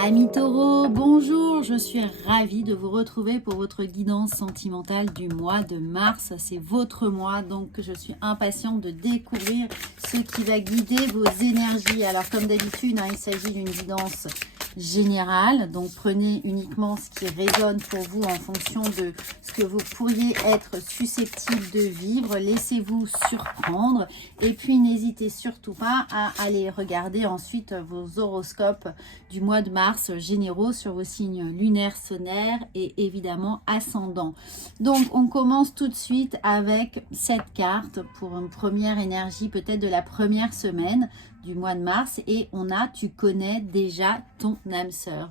Amis taureaux, bonjour, je suis ravie de vous retrouver pour votre guidance sentimentale du mois de mars. C'est votre mois, donc je suis impatiente de découvrir ce qui va guider vos énergies. Alors comme d'habitude, il s'agit d'une guidance générale, donc prenez uniquement ce qui résonne pour vous en fonction de ce que vous pourriez être susceptible de vivre. Laissez-vous surprendre et puis n'hésitez surtout pas à aller regarder ensuite vos horoscopes du mois de mars généraux sur vos signes lunaires, solaires et évidemment ascendants. Donc on commence tout de suite avec cette carte pour une première énergie peut-être de la première semaine du mois de mars et on a tu connais déjà ton âme sœur.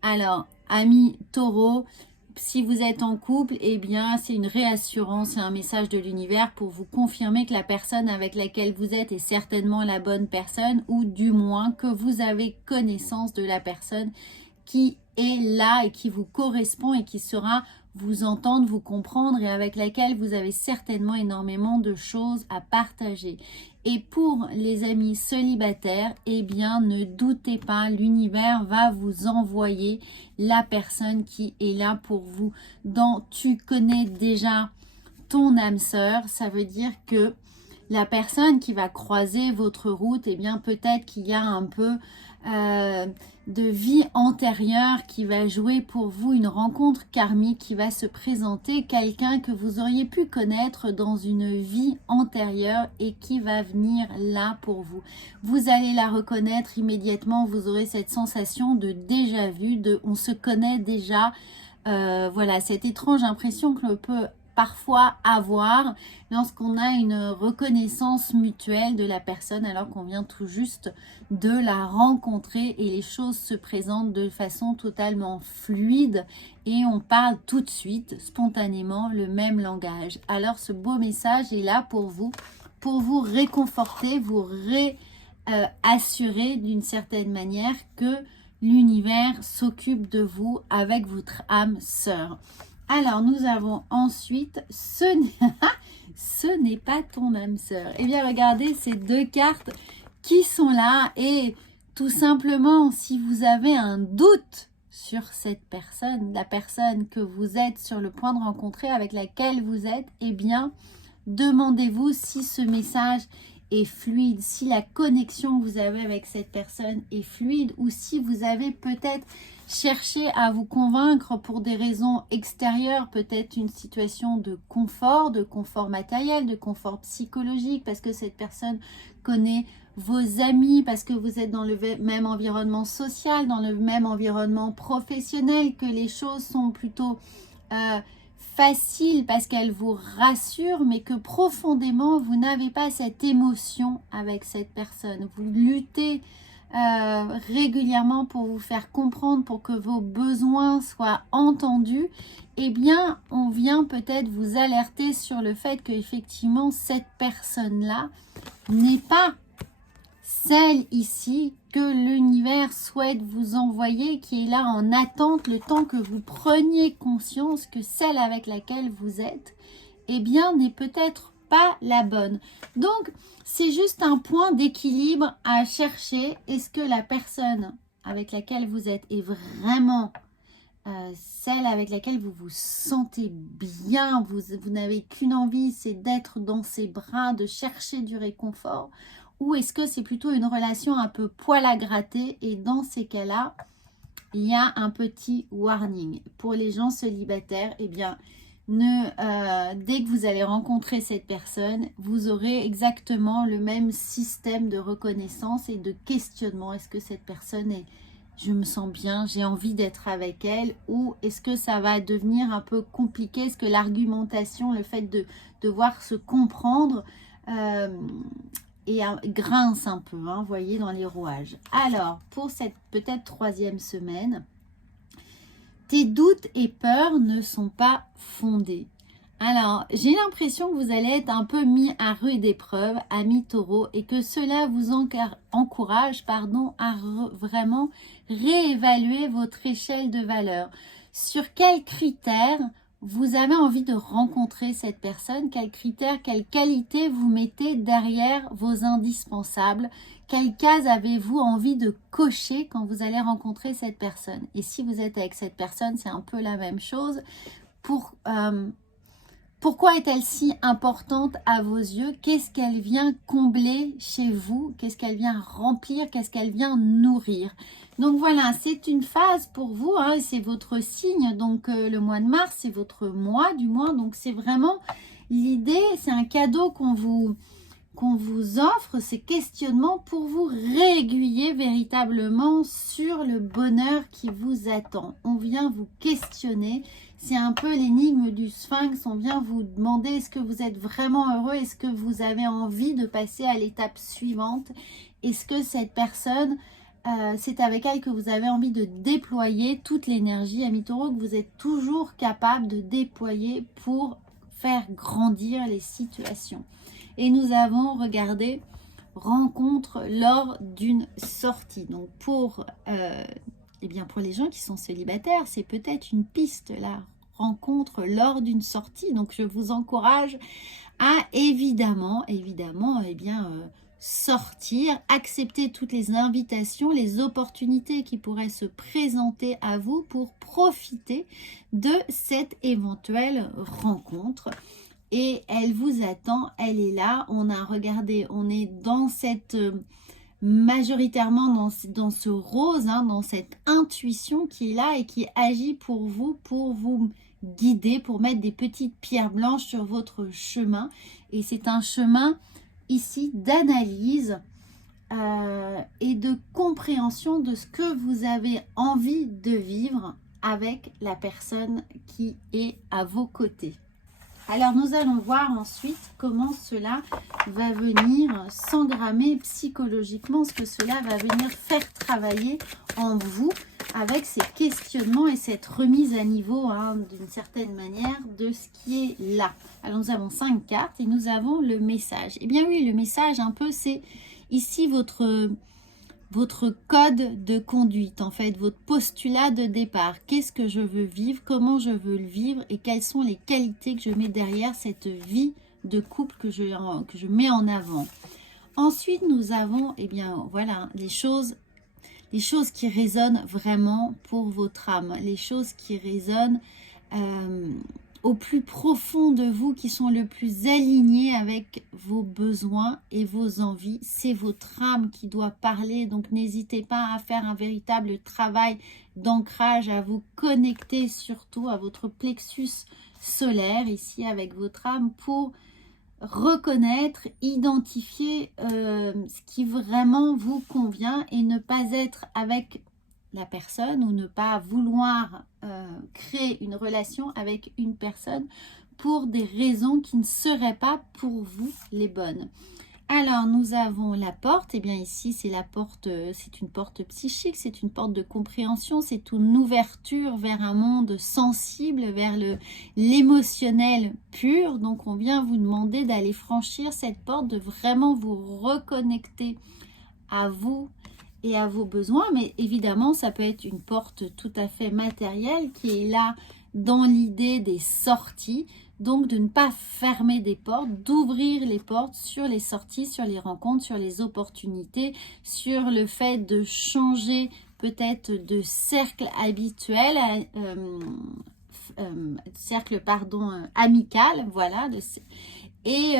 Alors amis taureaux, si vous êtes en couple, eh bien c'est une réassurance, c'est un message de l'univers pour vous confirmer que la personne avec laquelle vous êtes est certainement la bonne personne, ou du moins que vous avez connaissance de la personne qui est là et qui vous correspond et qui saura vous entendre, vous comprendre et avec laquelle vous avez certainement énormément de choses à partager. Et pour les amis célibataires, eh bien ne doutez pas, l'univers va vous envoyer la personne qui est là pour vous. Dans tu connais déjà ton âme sœur, ça veut dire que la personne qui va croiser votre route, eh bien peut-être qu'il y a un peu de vie antérieure qui va jouer pour vous, une rencontre karmique qui va se présenter, quelqu'un que vous auriez pu connaître dans une vie antérieure et qui va venir là pour vous. Vous allez la reconnaître immédiatement, vous aurez cette sensation de déjà vu, de on se connaît déjà. Voilà, cette étrange impression que l'on peut parfois avoir lorsqu'on a une reconnaissance mutuelle de la personne alors qu'on vient tout juste de la rencontrer et les choses se présentent de façon totalement fluide et on parle tout de suite spontanément le même langage. Alors ce beau message est là pour vous réconforter, vous réassurer d'une certaine manière que l'univers s'occupe de vous avec votre âme sœur. Alors, nous avons ensuite, ce n'est pas ton âme sœur. Eh bien, regardez ces deux cartes qui sont là et tout simplement, si vous avez un doute sur cette personne, la personne que vous êtes sur le point de rencontrer, avec laquelle vous êtes, eh bien, demandez-vous si ce message est fluide, si la connexion que vous avez avec cette personne est fluide ou si vous avez peut-être cherché à vous convaincre pour des raisons extérieures, peut-être une situation de confort matériel, de confort psychologique, parce que cette personne connaît vos amis, parce que vous êtes dans le même environnement social, dans le même environnement professionnel, que les choses sont plutôt facile parce qu'elle vous rassure, mais que profondément vous n'avez pas cette émotion avec cette personne. Vous luttez régulièrement pour vous faire comprendre, pour que vos besoins soient entendus. Eh bien, on vient peut-être vous alerter sur le fait que effectivement cette personne-là n'est pas celle ici que l'univers souhaite vous envoyer, qui est là en attente le temps que vous preniez conscience que celle avec laquelle vous êtes, eh bien, n'est peut-être pas la bonne. Donc, c'est juste un point d'équilibre à chercher. Est-ce que la personne avec laquelle vous êtes est vraiment celle avec laquelle vous vous sentez bien, vous n'avez qu'une envie, c'est d'être dans ses bras, de chercher du réconfort, ou est-ce que c'est plutôt une relation un peu poil à gratter? Et dans ces cas-là, il y a un petit warning. Pour les gens célibataires, eh bien, dès que vous allez rencontrer cette personne, vous aurez exactement le même système de reconnaissance et de questionnement. Est-ce que cette personne est... Je me sens bien, j'ai envie d'être avec elle, ou est-ce que ça va devenir un peu compliqué? Est-ce que l'argumentation, le fait de devoir se comprendre et grince un peu, vous voyez, dans les rouages. Alors, pour cette peut-être troisième semaine, tes doutes et peurs ne sont pas fondés. Alors, j'ai l'impression que vous allez être un peu mis à rude épreuve, amis taureaux, et que cela vous encourage à vraiment réévaluer votre échelle de valeur. Sur quels critères vous avez envie de rencontrer cette personne, quels critères, quelles qualités vous mettez derrière vos indispensables, quelles cases avez-vous envie de cocher quand vous allez rencontrer cette personne. Et si vous êtes avec cette personne, c'est un peu la même chose. Pourquoi est-elle si importante à vos yeux? Qu'est-ce qu'elle vient combler chez vous? Qu'est-ce qu'elle vient remplir? Qu'est-ce qu'elle vient nourrir? Donc voilà, c'est une phase pour vous, hein, c'est votre signe. Donc le mois de mars, c'est votre mois du mois. Donc c'est vraiment l'idée, c'est un cadeau qu'on vous offre, ces questionnements pour vous réaiguiller véritablement sur le bonheur qui vous attend. On vient vous questionner. C'est un peu l'énigme du sphinx. On vient vous demander est-ce que vous êtes vraiment heureux? Est-ce que vous avez envie de passer à l'étape suivante? Est-ce que cette personne, c'est avec elle que vous avez envie de déployer toute l'énergie, Amis Taureaux, que vous êtes toujours capable de déployer pour faire grandir les situations. Et nous avons regardé rencontre lors d'une sortie. Donc pour les gens qui sont célibataires, c'est peut-être une piste, la rencontre lors d'une sortie. Donc je vous encourage à évidemment sortir, accepter toutes les invitations, les opportunités qui pourraient se présenter à vous pour profiter de cette éventuelle rencontre. Et elle vous attend, elle est là. On a regardé, on est dans cette majoritairement dans ce rose, hein, dans cette intuition qui est là et qui agit pour vous guider, pour mettre des petites pierres blanches sur votre chemin. Et c'est un chemin ici d'analyse et de compréhension de ce que vous avez envie de vivre avec la personne qui est à vos côtés. Alors, nous allons voir ensuite comment cela va venir s'engrammer psychologiquement, ce que cela va venir faire travailler en vous avec ces questionnements et cette remise à niveau, hein, d'une certaine manière, de ce qui est là. Alors, nous avons 5 cartes et nous avons le message. Eh bien oui, le message, un peu, c'est ici votre code de conduite, en fait, votre postulat de départ. Qu'est-ce que je veux vivre? Comment je veux le vivre? Et quelles sont les qualités que je mets derrière cette vie de couple que je mets en avant? Ensuite, nous avons, eh bien, voilà, les choses qui résonnent vraiment pour votre âme, les choses qui résonnent au plus profond de vous, qui sont le plus alignés avec vos besoins et vos envies. C'est votre âme qui doit parler, donc n'hésitez pas à faire un véritable travail d'ancrage, à vous connecter surtout à votre plexus solaire, ici avec votre âme, pour reconnaître, identifier ce qui vraiment vous convient et ne pas être avec la personne ou ne pas vouloir créer une relation avec une personne pour des raisons qui ne seraient pas pour vous les bonnes. Alors, nous avons la porte. Et bien ici, c'est la porte, c'est une porte psychique, c'est une porte de compréhension, c'est une ouverture vers un monde sensible, vers l'émotionnel pur. Donc, on vient vous demander d'aller franchir cette porte, de vraiment vous reconnecter à vous et à vos besoins. Mais évidemment, ça peut être une porte tout à fait matérielle qui est là dans l'idée des sorties. Donc, de ne pas fermer des portes, d'ouvrir les portes sur les sorties, sur les rencontres, sur les opportunités, sur le fait de changer peut-être de cercle habituel, amical, voilà, et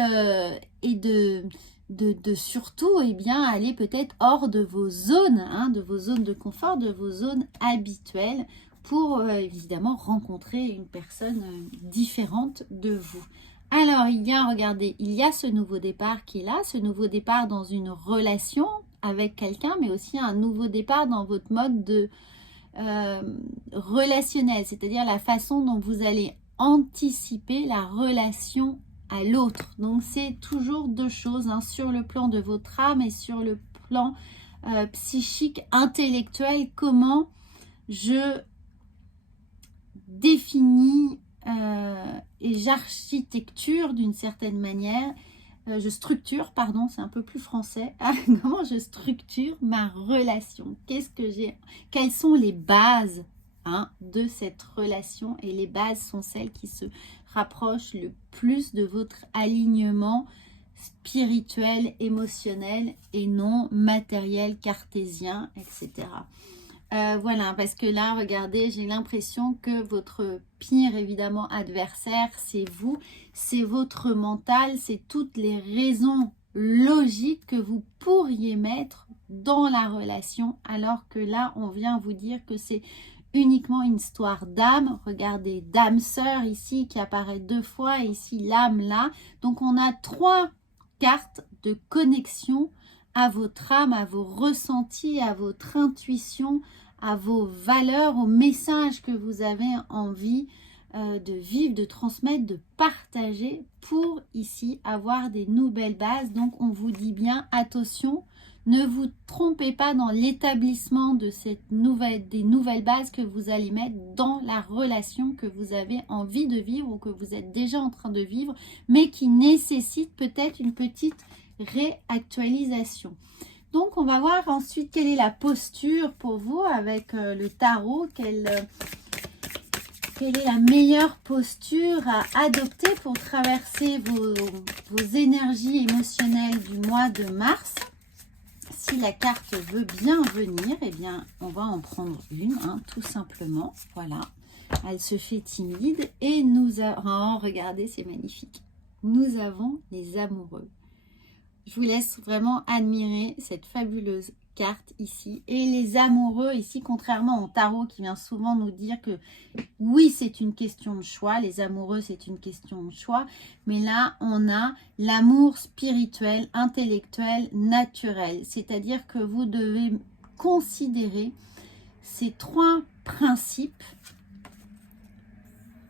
de surtout aller peut-être hors de vos zones, hein, de vos zones de confort, de vos zones habituelles, pour évidemment rencontrer une personne différente de vous. Alors, regardez, il y a ce nouveau départ qui est là, ce nouveau départ dans une relation avec quelqu'un, mais aussi un nouveau départ dans votre mode de relationnel, c'est-à-dire la façon dont vous allez anticiper la relation à l'autre. Donc, c'est toujours deux choses, hein, sur le plan de votre âme et sur le plan psychique, intellectuel, comment je définis et j'architecture d'une certaine manière, je structure, pardon, c'est un peu plus français, comment je structure ma relation, qu'est-ce que j'ai, quelles sont les bases hein, de cette relation et les bases sont celles qui se rapprochent le plus de votre alignement spirituel, émotionnel et non matériel, cartésien, etc. Voilà, parce que là, regardez, j'ai l'impression que votre pire, évidemment, adversaire, c'est vous, c'est votre mental, c'est toutes les raisons logiques que vous pourriez mettre dans la relation, alors que là, on vient vous dire que c'est uniquement une histoire d'âme. Regardez, d'âme sœur ici qui apparaît 2 fois, et ici l'âme là. Donc, on a 3 cartes de connexion à votre âme, à vos ressentis, à votre intuition, à vos valeurs, aux messages que vous avez envie de vivre, de transmettre, de partager pour ici avoir des nouvelles bases. Donc on vous dit bien attention, ne vous trompez pas dans l'établissement de des nouvelles bases que vous allez mettre dans la relation que vous avez envie de vivre ou que vous êtes déjà en train de vivre, mais qui nécessite peut-être une petite réactualisation. Donc, on va voir ensuite quelle est la posture pour vous avec le tarot. Quelle est la meilleure posture à adopter pour traverser vos énergies émotionnelles du mois de mars. Si la carte veut bien venir, eh bien, on va en prendre une, hein, tout simplement. Voilà, elle se fait timide et nous avons... Oh, regardez, c'est magnifique. Nous avons les amoureux. Je vous laisse vraiment admirer cette fabuleuse carte ici. Et les amoureux ici, contrairement au tarot qui vient souvent nous dire que oui, c'est une question de choix. Les amoureux, c'est une question de choix. Mais là, on a l'amour spirituel, intellectuel, naturel. C'est-à-dire que vous devez considérer ces 3 principes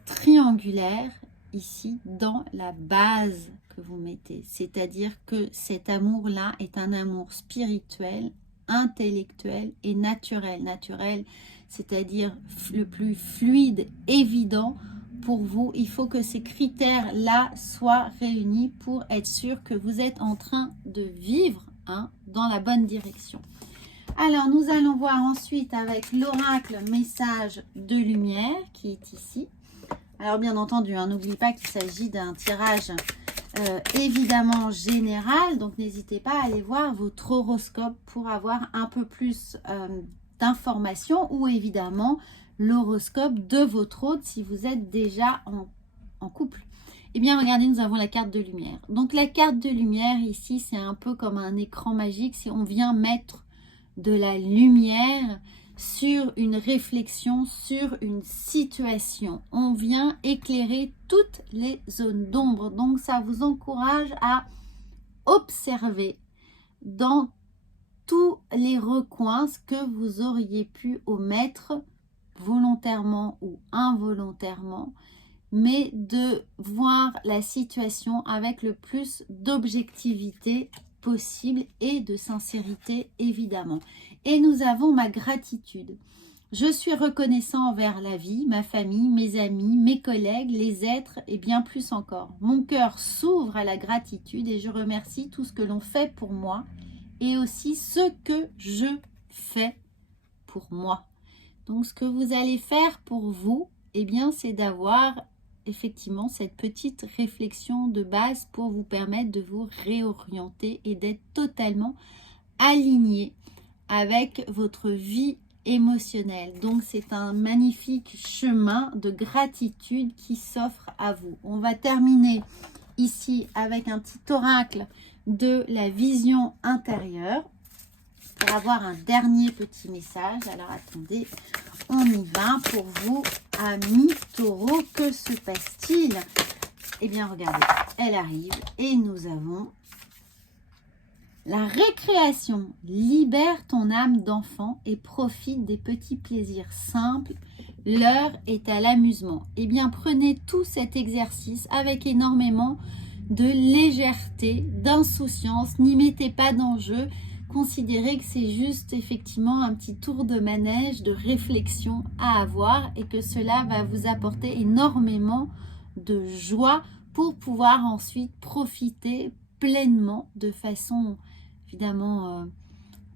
triangulaires ici dans la base que vous mettez, c'est-à-dire que cet amour-là est un amour spirituel, intellectuel et naturel. Naturel, c'est-à-dire le plus fluide, évident pour vous. Il faut que ces critères-là soient réunis pour être sûr que vous êtes en train de vivre, hein, dans la bonne direction. Alors, nous allons voir ensuite avec l'oracle message de lumière qui est ici. Alors, bien entendu, hein, n'oubliez pas qu'il s'agit d'un tirage évidemment général, donc n'hésitez pas à aller voir votre horoscope pour avoir un peu plus d'informations ou évidemment l'horoscope de votre hôte si vous êtes déjà en couple. Eh bien, regardez, nous avons la carte de lumière. Donc, la carte de lumière ici, c'est un peu comme un écran magique. Si on vient mettre de la lumière sur une réflexion, sur une situation. On vient éclairer toutes les zones d'ombre. Donc, ça vous encourage à observer dans tous les recoins ce que vous auriez pu omettre volontairement ou involontairement, mais de voir la situation avec le plus d'objectivité possible et de sincérité évidemment. Et nous avons ma gratitude. Je suis reconnaissant envers la vie, ma famille, mes amis, mes collègues, les êtres et bien plus encore. Mon cœur s'ouvre à la gratitude et je remercie tout ce que l'on fait pour moi et aussi ce que je fais pour moi. Donc ce que vous allez faire pour vous, eh bien c'est d'avoir effectivement cette petite réflexion de base pour vous permettre de vous réorienter et d'être totalement aligné avec votre vie émotionnelle. Donc c'est un magnifique chemin de gratitude qui s'offre à vous. On va terminer ici avec un petit oracle de la vision intérieure pour avoir un dernier petit message. Alors attendez, on y va pour vous, amis taureaux. Que se passe-t-il? Eh bien regardez, elle arrive et nous avons la récréation. Libère ton âme d'enfant et profite des petits plaisirs simples. L'heure est à l'amusement. Eh bien prenez tout cet exercice avec énormément de légèreté, d'insouciance. N'y mettez pas d'enjeu. Considérez que c'est juste effectivement un petit tour de manège de réflexion à avoir et que cela va vous apporter énormément de joie pour pouvoir ensuite profiter pleinement de façon évidemment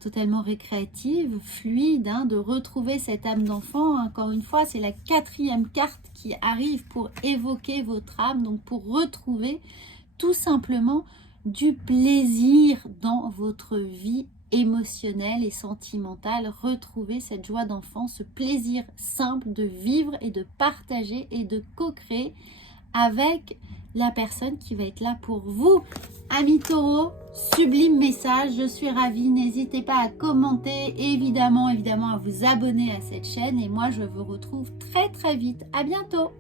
totalement récréative, fluide, hein, de retrouver cette âme d'enfant. Encore une fois, c'est la 4e carte qui arrive pour évoquer votre âme, donc pour retrouver tout simplement du plaisir dans votre vie émotionnelle et sentimentale. Retrouver cette joie d'enfant, ce plaisir simple de vivre et de partager et de co-créer avec la personne qui va être là pour vous. Amis taureaux, sublime message, je suis ravie. N'hésitez pas à commenter, évidemment à vous abonner à cette chaîne. Et moi, je vous retrouve très très vite. À bientôt.